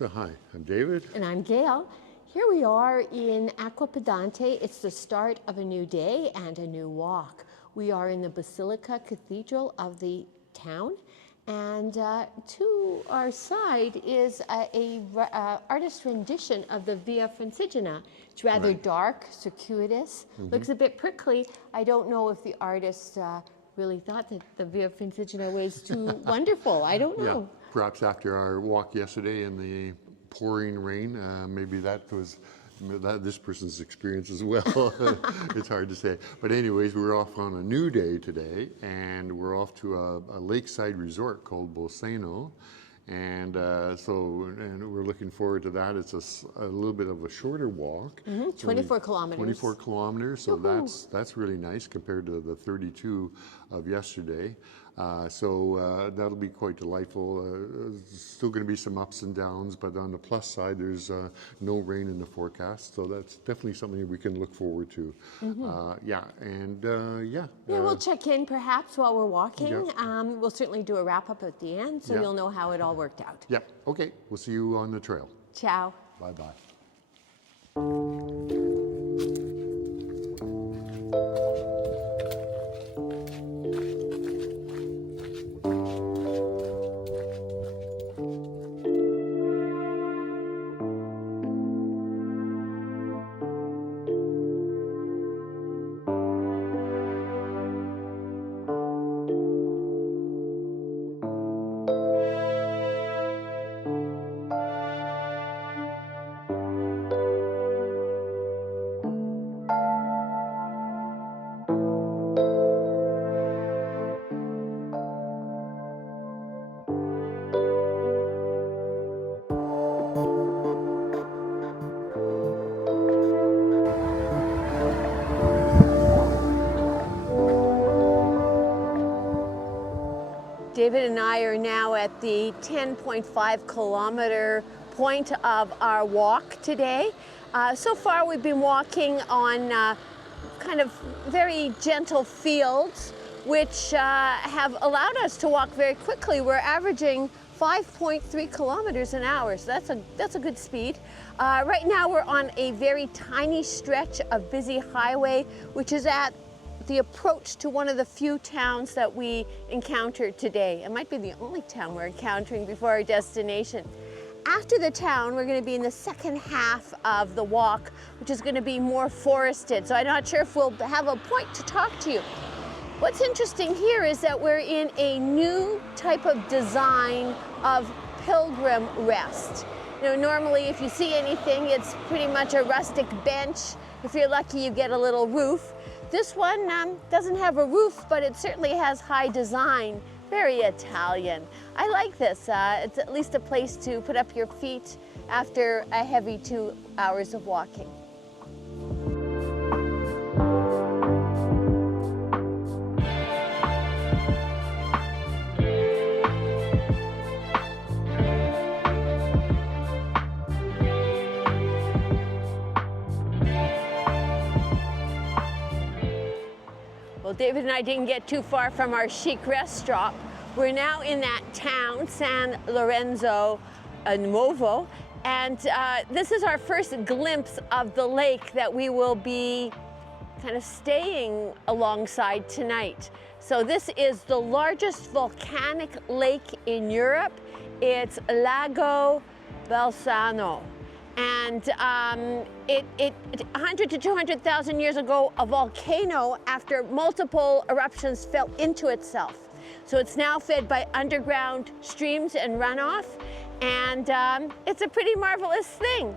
So hi, I'm David. And I'm Gail. Here we are in Acquapendente. It's the start of a new day and a new walk. We are in the Basilica Cathedral of the town, and to our side is a artist rendition of the Via Francigena. It's rather dark, circuitous, looks a bit prickly. I don't know if the artist really thought that the Via Francigena was too wonderful. I don't know. Yeah, perhaps after our walk yesterday in the pouring rain, maybe that was this person's experience as well. It's hard to say. But anyways, we're off on a new day today, and we're off to a lakeside resort called Bolseno. And and we're looking forward to that. It's a little bit of a shorter walk. 24 kilometers. 24 kilometers, so that's really nice compared to the 32 of yesterday. That'll be quite delightful. Still going to be some ups and downs, but on the plus side, there's no rain in the forecast, so that's definitely something we can look forward to. We'll check in perhaps while we're walking. We'll certainly do a wrap-up at the end, so you'll know how it all worked out. Yeah, okay. We'll see you on the trail. Ciao. Bye-bye. David and I are now at the 10.5 kilometer point of our walk today. So far we've been walking on kind of very gentle fields, which have allowed us to walk very quickly. We're averaging 5.3 kilometers an hour, so that's a good speed. Right now we're on a very tiny stretch of busy highway, which is at the approach to one of the few towns that we encountered today. It might be the only town we're encountering before our destination. After the town, we're going to be in the second half of the walk, which is going to be more forested. So I'm not sure if we'll have a point to talk to you. What's interesting here is that we're in a new type of design of pilgrim rest. You know, normally if you see anything, it's pretty much a rustic bench. If you're lucky, you get a little roof. This one doesn't have a roof, but it certainly has high design, very Italian. I like this. It's at least a place to put up your feet after a heavy 2 hours of walking. Well, David and I didn't get too far from our chic rest stop. We're now in that town, San Lorenzo Nuovo, and this is our first glimpse of the lake that we will be kind of staying alongside tonight. So this is the largest volcanic lake in Europe. It's Lago Bolseno. And 100 to 200,000 years ago, a volcano, after multiple eruptions, fell into itself. So it's now fed by underground streams and runoff, and it's a pretty marvelous thing.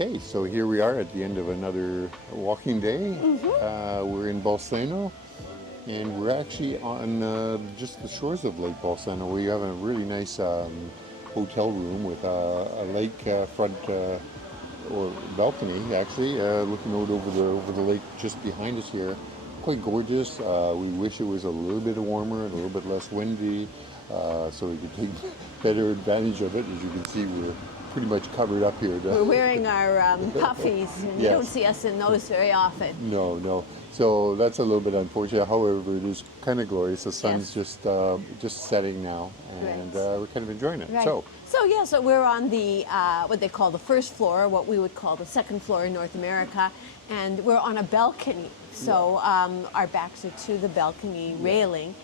Okay, so here we are at the end of another walking day. We're in Bolseno, and we're actually on just the shores of Lake Bolseno. We have a really nice hotel room with a lake front or balcony, actually, looking out over the lake just behind us here. Quite gorgeous. We wish it was a little bit warmer and a little bit less windy, so we could take better advantage of it. As you can see, we're pretty much covered up here. We're wearing our puffies, and you Yes. don't see us in those very often. No. So that's a little bit unfortunate. However, it is kind of glorious. The sun's just setting now, and we're kind of enjoying it. Right. So we're on the what they call the first floor, what we would call the second floor in North America, and we're on a balcony. So our backs are to the balcony railing.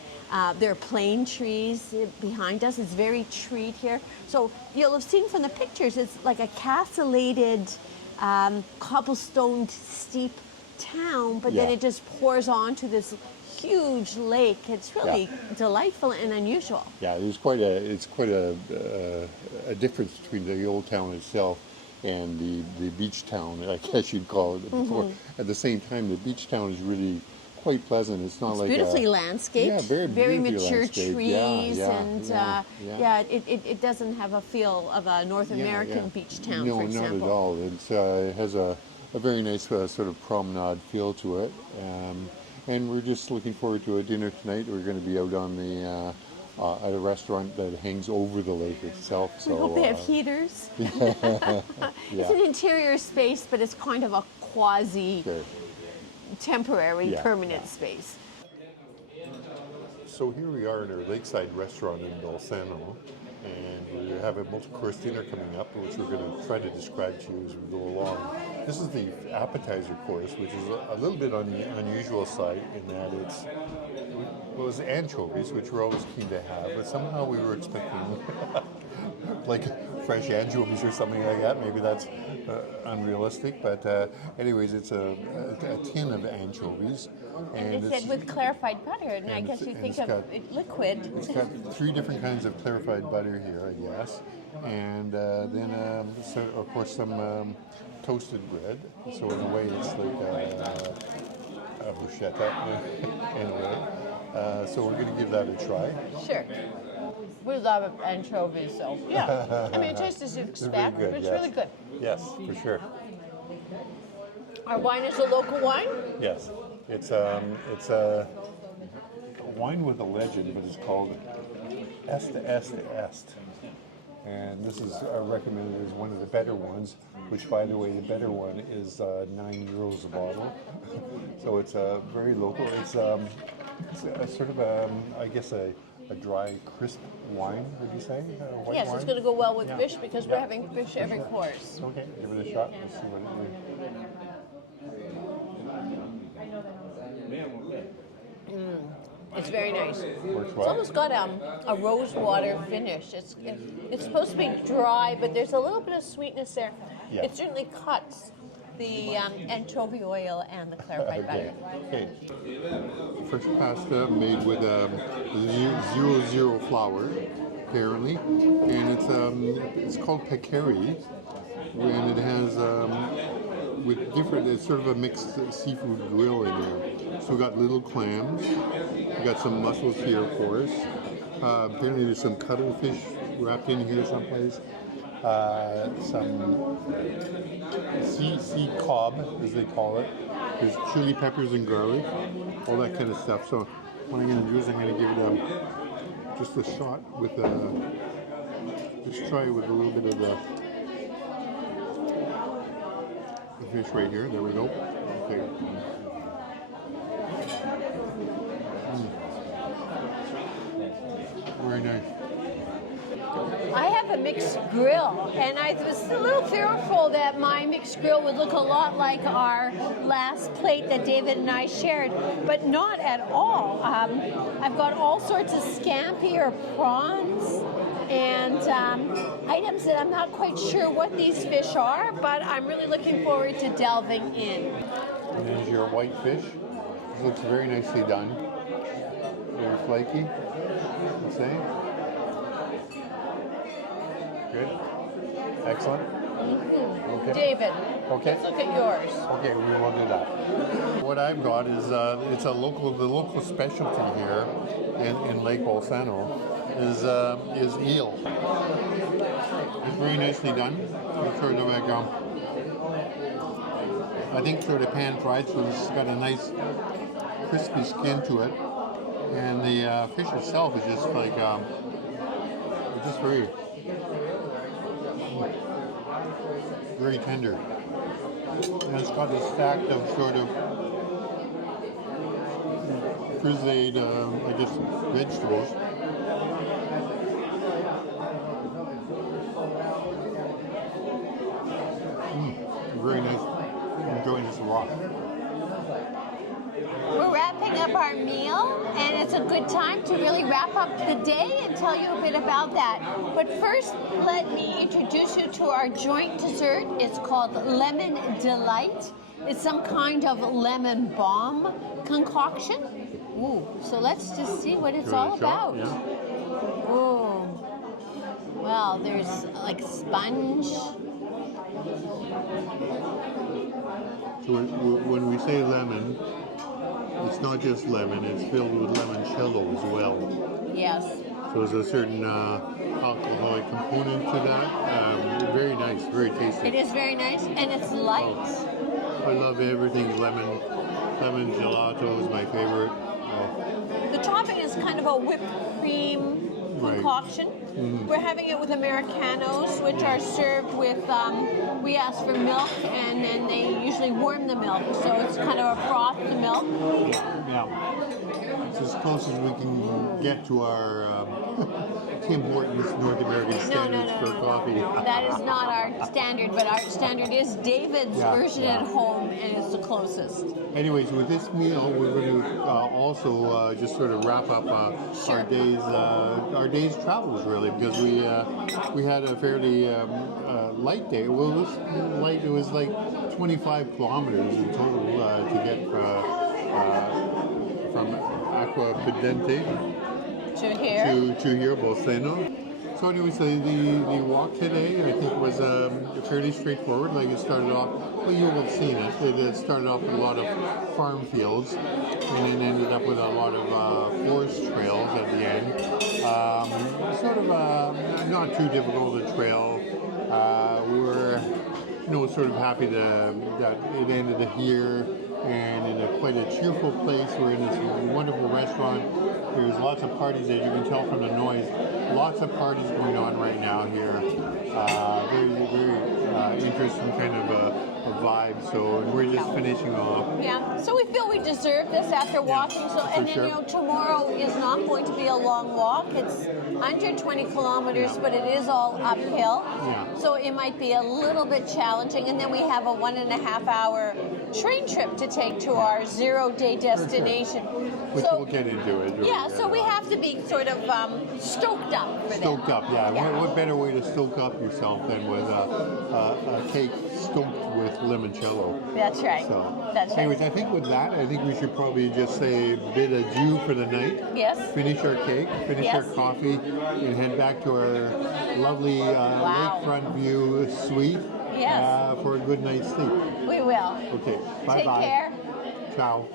There are plane trees behind us. It's very treed here. So you'll have seen from the pictures, it's like a castellated, cobblestone steep town, but then it just pours onto this huge lake. It's really delightful and unusual. Yeah, it's quite a difference between the old town itself and the beach town, I guess you'd call it before. At the same time, the beach town is really quite pleasant. It's not like beautifully landscaped, very mature landscaped. trees, it doesn't have a feel of a North American beach town, for example. No, not at all. It has a very nice sort of promenade feel to it, and we're just looking forward to a dinner tonight. We're going to be out on the at a restaurant that hangs over the lake itself. So we hope they have heaters. It's an interior space, but it's kind of a quasi temporary, permanent space. So here we are in our Lakeside restaurant in Bolseno, and we have a multi-course dinner coming up, which we're going to try to describe to you as we go along. This is the appetizer course, which is a little bit on the unusual side in that it was anchovies, which we're always keen to have, but somehow we were expecting like fresh anchovies or something like that. Maybe that's unrealistic, but anyways, it's a tin of anchovies. And it said with clarified butter, and I guess you think of it liquid. It's got 3 different kinds of clarified butter here, I guess, and then so of course some toasted bread. So in a way, it's like a bruschetta in a way. So we're going to give that a try. Sure. We love anchovies, so yeah. I mean, it tastes as you'd expect, but it's really good. Yes, for sure. Our wine is a local wine? Yes. It's a wine with a legend, but it's called Est. And this is recommended as one of the better ones, which, by the way, the better one is €9 a bottle. So it's very local. It's a sort of I guess a dry, crisp wine. Would you say? White Yes, wine? it's going to go well with fish because we're having fish every course. Okay, give it a shot. Let's see what it is. It's very nice. Works It's well. almost got a rose water finish. It's supposed to be dry, but there's a little bit of sweetness there. Yeah. It certainly cuts the anchovy oil and the clarified butter. Okay. Fresh pasta made with 00 flour, apparently, and it's called paccheri, and it has with different. It's sort of a mixed seafood grill in there. So we got little clams, we got some mussels here, of course. Apparently, there's some cuttlefish wrapped in here someplace. Some sea cob, as they call it. There's chili peppers and garlic, all that kind of stuff. So what I'm going to do is I'm going to give it just a shot with let's try it with a little bit of the fish right here. There we go. Okay. Very nice. I have a mixed grill, and I was a little fearful that my mixed grill would look a lot like our last plate that David and I shared, but not at all. I've got all sorts of scampi or prawns and items that I'm not quite sure what these fish are, but I'm really looking forward to delving in. And there's your white fish. This looks very nicely done. Very flaky. Let's say. Good. Excellent. Okay. David, Okay. let's look at yours. Okay, we will do that. What I've got is it's the local specialty here in Lake Bolseno is eel. It's very nicely done. It's sort of like I think sort of pan fried, so it's got a nice crispy skin to it, and the fish itself is just like it's just very tender. And it's got this fact of sort of frizzled, I guess, vegetables. Very nice. I'm enjoying this a lot. We're wrapping up our meal, and it's a good time to really wrap up the day and tell you a bit about that. But first, let me introduce you to our joint dessert. It's called Lemon Delight. It's some kind of lemon balm concoction. Ooh, so let's just see what it's all about. Yeah. Ooh. Well, there's like sponge. So when we say lemon, it's not just lemon, it's filled with limoncello as well. Yes. So there's a certain alcoholic component to that. Very nice, very tasty. It is very nice, and it's light. I love everything lemon. Lemon gelato is my favorite. The topping is kind of a whipped cream concoction. Mm-hmm. We're having it with Americanos, which are served with, we ask for milk, and then they usually warm the milk, so it's kind of a frothed milk. Yeah. It's as close as we can get to our Tim Hortons North American standards for coffee. That is not our standard, but our standard is David's version at home, and it's the closest. Anyways, with this meal, we're going to also just sort of wrap up our day's travels, really, because we had a fairly light day. Well, it was light. It was like 25 kilometers in total to get from Aquapendente to here, Bolseno. So anyways, the walk today, I think, was fairly straightforward. Like, it started off, well, you will have seen it. It started off with a lot of farm fields, and then ended up with a lot of forest trails at the end. Sort of not too difficult a trail. We were, sort of happy that it ended here, and in quite a cheerful place. We're in this wonderful restaurant. There's lots of parties, as you can tell from the noise. lots of parties going on right now here. Very interesting kind of a vibe. So and we're just finishing off. Yeah. So we feel we deserve this after walking. So and then sure. Tomorrow is not going to be a long walk. It's under 20 kilometers, but it is all uphill. Yeah. So it might be a little bit challenging. And then we have a 1.5 hour train trip to take to our 0-day destination. Which we'll get into it. Yeah, so we have to be sort of stoked up for that. Stoked up, yeah. What better way to stoke up yourself than with a cake stoked with limoncello? That's right. So, that's right. anyways, I think with that, I think we should probably just say bid adieu for the night. Yes. Finish our cake, finish our coffee, and head back to our lovely lakefront view suite for a good night's sleep. We will. Okay, bye-bye. Take care. Ciao.